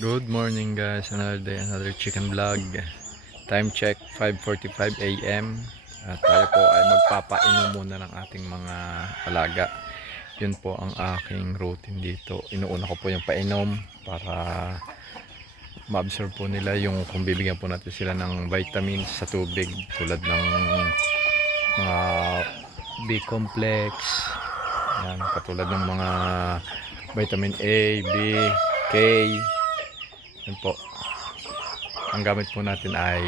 Good morning guys, another day, another chicken vlog. Time check 5:45 AM. At tayo po ay magpapainom muna ng ating mga alaga. Yun po ang aking routine dito. Inuuna ko po yung painom para ma-absorb po nila yung kung bibigyan po natin sila ng vitamins sa tubig tulad ng mga B-complex. Yan, katulad ng mga vitamin A, B, K. Yan po. Ang gamit po natin ay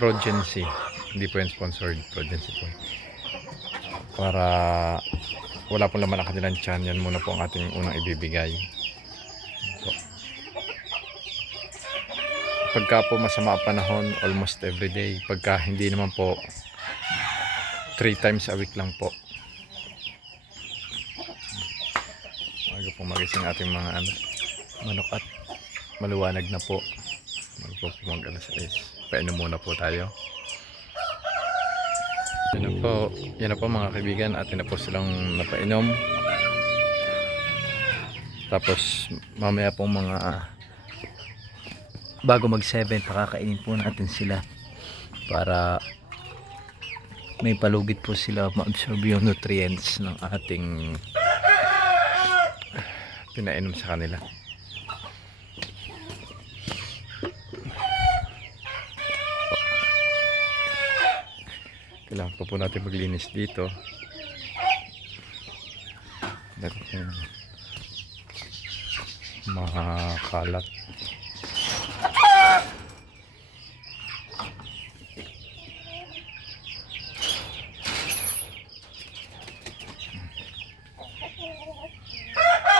Progency. Hindi po yung sponsored. Progency po. Para wala pong laman ang kanilang tiyan. Yan muna po ang ating unang ibibigay. Yan po. Pagka po masama ang panahon, almost every day. Pagka hindi naman po, 3 times a week lang po. Bago po magising ating mga manok at maluwanag na po. Bago po mag-alas 6. Painom muna po tayo. Yan na po mga kaibigan. Atin na po silang napainom. Tapos mamaya po mga bago mag 7 pakakainin po natin sila para may palugit po sila ma-absorb yung nutrients ng ating pinainom sa kanila. Kailangan po natin maglinis dito. Dahil makalat.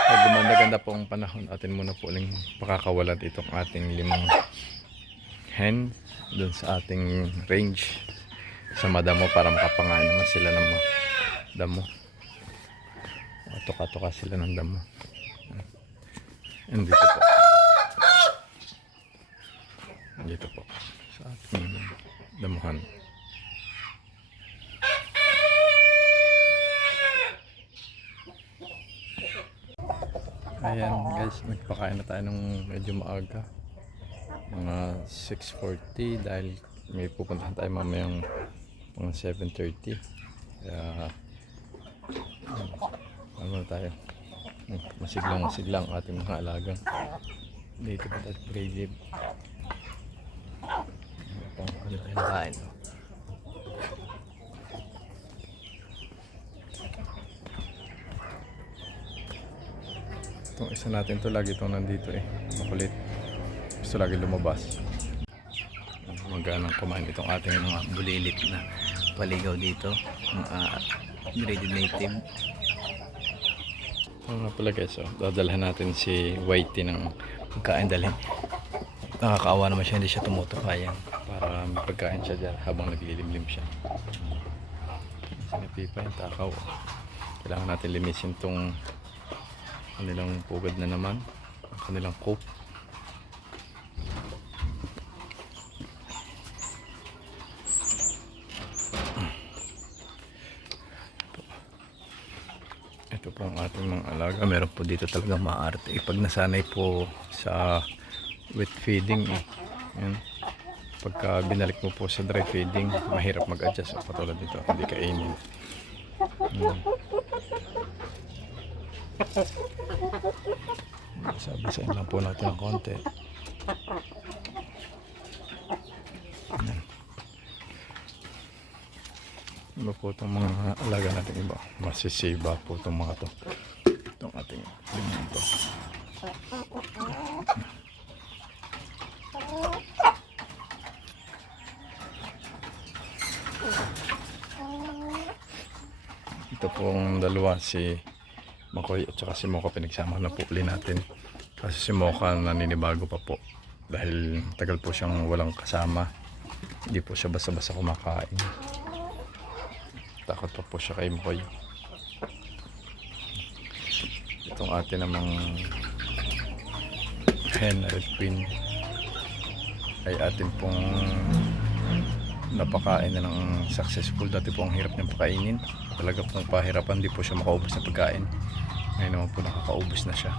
Pag gumanda-ganda po ang panahon, atin muna po uling pakakawalan itong ating 5 hen dun sa ating range sa madamo para makapangain naman sila ng damo. Tuka-tuka sila ng damo. And dito po sa ating damuhan. Ayan guys, nagpakain na tayo ng medyo maaga, mga 6:40, dahil may pupuntahan tayo mamayang mga 7:30. Kaya ano na tayo, masiglang ating mga alaga dito pa tayo sa grave. Pang kanilang kain. Itong isa natin to, lagi itong nandito makulit, gusto lagi lumabas. Magandang kumain itong ating mga bulilit na paligaw dito, graded native. Nga pala guys, dadalhan natin si Whitey ng pagkain dalhin. Nakakaawa naman siya, hindi siya tumutukayan para may pagkain siya dyan habang naglilimlim siya. Sinipipa yung takaw. Kailangan natin limisin tong kanilang pugad na naman, kanilang cope. Ito po ang ating mga alaga. Meron po dito talaga maarte. Pag nasanay po sa wet feeding, yan. Pagka binalik mo po sa dry feeding, mahirap mag-adjust. Patulad dito, hindi kainin. Sabisain lang po natin ng konti. Iba po itong mga alaga natin, iba masisiba po itong mga to, itong ating limang to. Ito pong dalawa, si Makoy at saka si Mocha, pinagsama na po uli natin kasi si Mocha naninibago pa po dahil tagal po siyang walang kasama, hindi po siya basta-basta kumakain. Takot pa po siya kay Mokoy. Itong atin namang hen red queen ay atin pong napakain na ng successful. Dati po ang hirap niyang pakainin, talaga pong pahirapan, di po siya makaubos ng pagkain. Ngayon naman po nakakaubos na siya.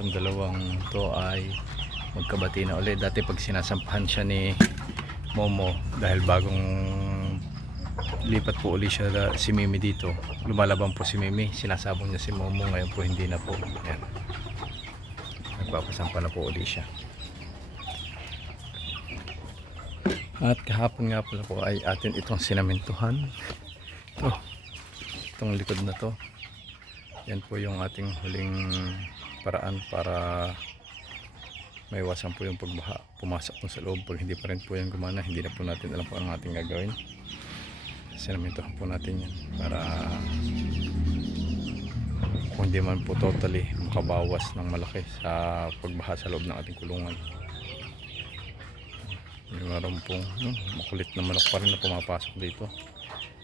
itong dalawang to ay magkabati na ulit. Dati pag sinasampahan siya ni Momo, dahil bagong lipat po uli siya si Mimi dito, lumalaban po si Mimi, sinasabong niya si Momo. Ngayon po hindi na po. Ayan, nagpapasampa na po uli siya. At kahapon nga pala po ay atin itong sinamentuhan. Itong likod na to, yan po yung ating huling paraan para maiwasan po yung pagbaha, pumasok po sa loob. Pag hindi pa rin po yan gumana, hindi na po natin alam po ang ating gagawin. Sinamentuhan po natin yan para kung hindi man po totally makabawas ng malaki sa pagbaha sa loob ng ating kulungan. Meron pong makulit na manok pa rin na pumapasok dito.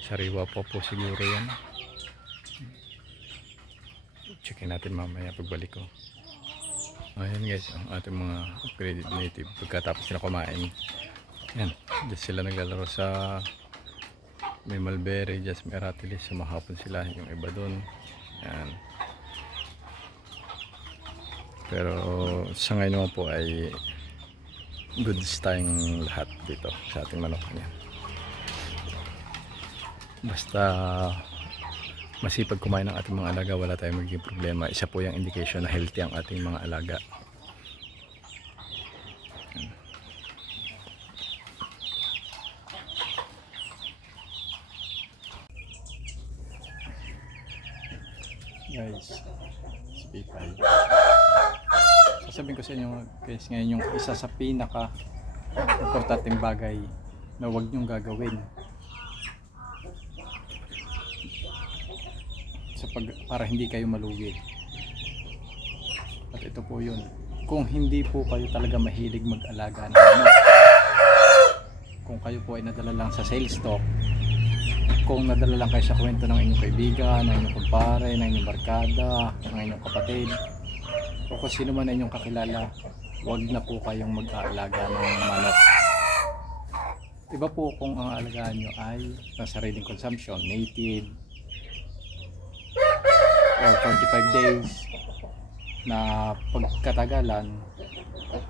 Sariwa po siguro yan. Checkin natin mamaya pagbalik ko. Ayan guys, ang ating mga upgraded native pagkatapos nila kumain. Yan, dyan sila naglalaro sa may mulberry, just may ratilis. Sumahapon sila, yung iba dun. Yan. Pero sa ngayon naman po ay goods tayong lahat dito sa ating manok. Yan. Basta masipag kumain ng ating mga alaga, wala tayong magiging problema. Isa po yung indication na healthy ang ating mga alaga. Guys, speaker. Sasabihin ko sa inyo guys, ngayon yung isa sa pinaka importanteng bagay na huwag nyong gagawin para hindi kayo malugi. At ito po yun, kung hindi po kayo talaga mahilig mag-alaga ng manok, kung kayo po ay nadala lang sa sales talk, kung nadala lang kayo sa kwento ng inyong kaibigan, ng inyong kumpare, ng inyong barkada, ng inyong kapatid, o kung sino man inyong kakilala, huwag na po kayong mag-aalaga ng manok. Iba po kung ang alagaan nyo ay nasa sariling consumption, native, or 45 days na pagkatagalan,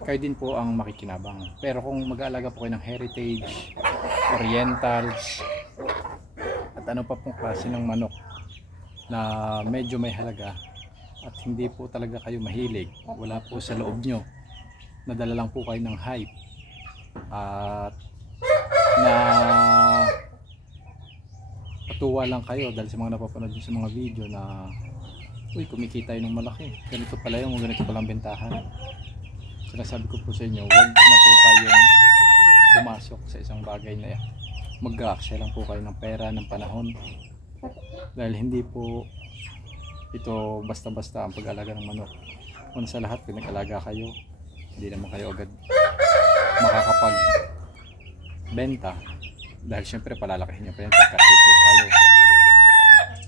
kayo din po ang makikinabang. Pero kung mag-aalaga po kayo ng heritage, orientals, at ano pa pong klase ng manok na medyo may halaga, at hindi po talaga kayo mahilig, wala po sa loob nyo, nadala lang po kayo ng hype at na patuwa lang kayo dahil sa mga napapanood nyo sa mga video na uy, kumikita tayo ng malaki, ganito pala yung ganito palang bentahan. Sinasabi ko po sa inyo, wag na po kayong pumasok sa isang bagay na mag-aaksaya lang po kayo ng pera, ng panahon, dahil hindi po ito basta-basta ang pag-alaga ng manok. Una sa lahat, pag nag-alaga kayo, hindi naman kayo agad makakapag-benta dahil syempre palalakihin nyo pa yan pagkasisip kayo.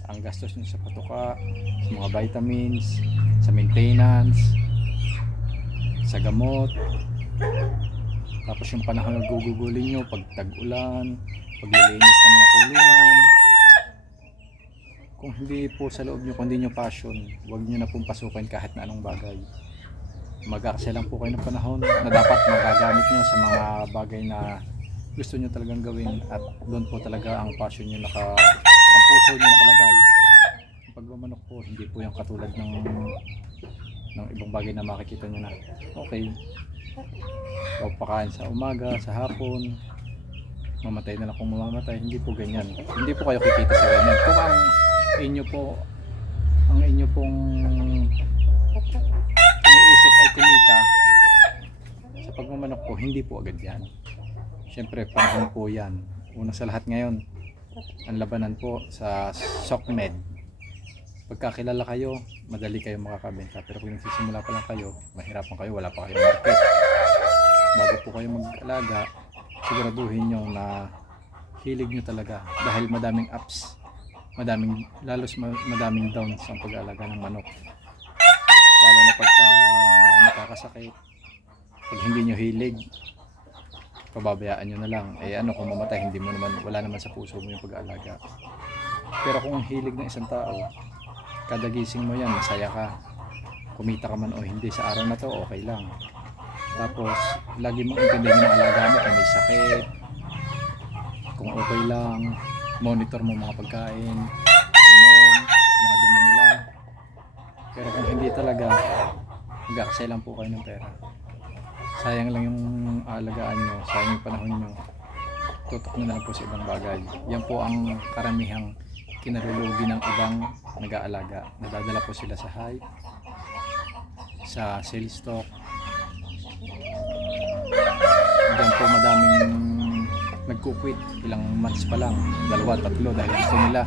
Ang gastos nyo sa patuka, sa mga vitamins, sa maintenance, sa gamot, tapos yung panahon na gugugulin nyo pag tag-ulan, paglilinis ng mga kulungan. Kung hindi po sa loob nyo, kung hindi nyo passion, huwag nyo na pong pasukin kahit na anong bagay. Mag-aaksaya lang po kayo ng panahon na dapat magagamit nyo sa mga bagay na gusto nyo talagang gawin, at doon po talaga ang passion nyo ang puso nyo nakalagay. Ang pagmamanok po, hindi po yung katulad ng ibang bagay na makikita nyo na okay, pagpakain sa umaga, sa hapon, mamatay na lang kung mamamatay. Hindi po ganyan, hindi po kayo kikita sa ganyan. Kung ang inyo pong iniisip ay kumita sa pagmamanok po, hindi po agad yan. Syempre panahon po yan. Una sa lahat ngayon, ang labanan po sa SOCMED. Pagkakilala kayo, madali kayo makakabenta, pero kung nagsisimula pa lang kayo, mahirapan kayo, wala pa kayong market. Bago po kayo mag-alaga, siguraduhin nyo na hilig nyo talaga, dahil madaming ups, madaming downs ang pag-aalaga ng manok. Lalo na pagka nakakasakit, pag hindi nyo hilig, pababayaan nyo na lang. Kung mamatay, wala naman sa puso mo yung pag-aalaga. Pero kung hilig ng isang tao, kada gising mo yan, masaya ka. kumita ka man o hindi sa araw na to, okay lang. Tapos lagi mong intindihin ng alaga mo kung may sakit, kung okay lang, monitor mo mga pagkain, inom, mga dumi nila. Pero kung hindi talaga, mag-aaksay lang po kayo ng pera. Sayang lang yung aalagaan nyo, sayang yung panahon nyo. Tutok nyo na lang po sa ibang bagay. Yan po ang karamihang kinalulugi ng ibang nag-aalaga. Nadadala po sila sa hype, sa sales stock. Diyan po madaming nagkukwit, ilang months pa lang, 2, 3, dahil gusto nila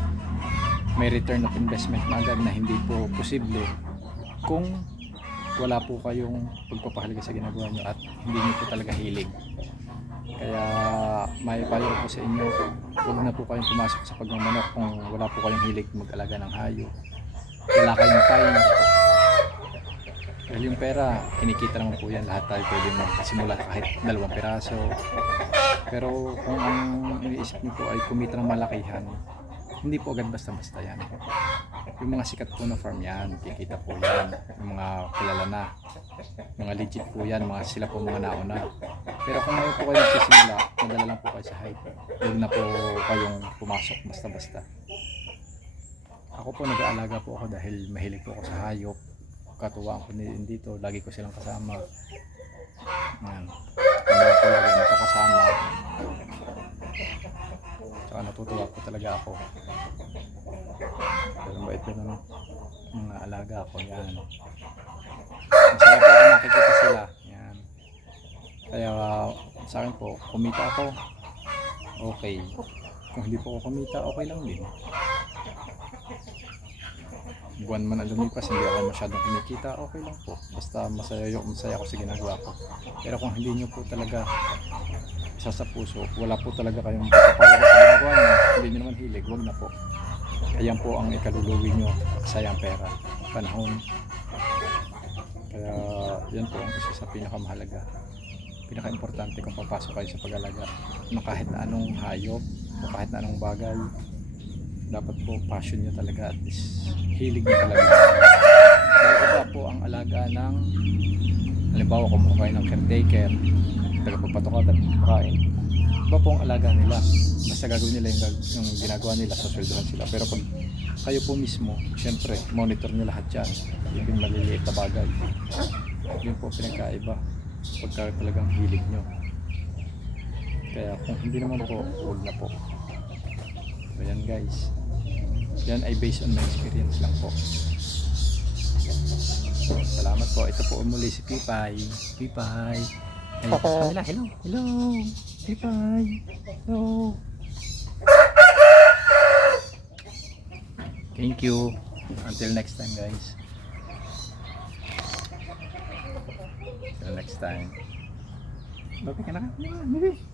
may return of investment na agad na hindi po posible kung wala po kayong pagpapahalaga sa ginagawa nyo at hindi nyo po talaga hilig. Kaya may payo po sa inyo, huwag na po kayong pumasok sa pagmamanok kung wala po kayong hilig mag-alaga ng hayop. Wala kayong time. Dahil yung pera, kinikita naman po yan. Lahat tayo pwede magsimula kahit 2 piraso. Pero kung ang iniisip nyo po ay kumita ng malakihan, hindi po agad basta-basta yan. Yung mga sikat po na farm yan, kikita po yan. Yung mga kilala na, mga legit po yan, mga sila po mga nauna. Pero kung ngayon po kayo nagsisimula, madala lang po kayo sa hype. Huwag na po kayong pumasok basta-basta. Ako po nag-aalaga po ako dahil mahilig po ako sa hayop. Katuwaan ko din dito, lagi ko silang kasama. Yan. Kami po lagi magkakasama. Tsaka natutuwa po talaga ako. Pero bait ko naman mga alaga ko. Yan. Masaya po ako nakikita sila. Yan. Kaya sa akin po, kumita ako, okay. Kung hindi po ako kumita, okay lang din. Buwan man ang lumipas, hindi ako masyadong kumikita, okay lang po. Basta masaya ako sa ginagawa ko. Pero kung hindi nyo po talaga isa sa puso, wala po talaga kayong pagpapalaga sa ginagawa nyo, hindi nyo naman hilig, huwag na po. Ayan po ang ikaluluwi nyo, sayang pera, panahon. Kaya yan po ang isa sa pinakamahalaga, pinaka-importante kung papasok kayo sa pag-alaga ng kahit na anong hayop o kahit na anong bagay. Dapat po passion nyo talaga, at least hilig nyo talaga. Dahil iba po ang alaga ng, halimbawa kumuha kayo ng caretaker, tagapagpatukat at pagkain, iba po ang alaga nila. Basta gagawin nila yung ginagawa nila, sasweldohan sila. Pero pag kayo po mismo, syempre monitor nyo lahat yan, yung maliliit na bagay. Yun po pinagkaiba pagka talagang hilig nyo. Kaya kung hindi naman po, huwag na po. So yan guys, yan ay based on my experience lang po. Salamat po. Ito po muli si Pipay. Pipay. Hello. Hello. Hello. Pipay. Hello. Thank you. Until next time guys. Until next time. Babi ka na ka? Babi.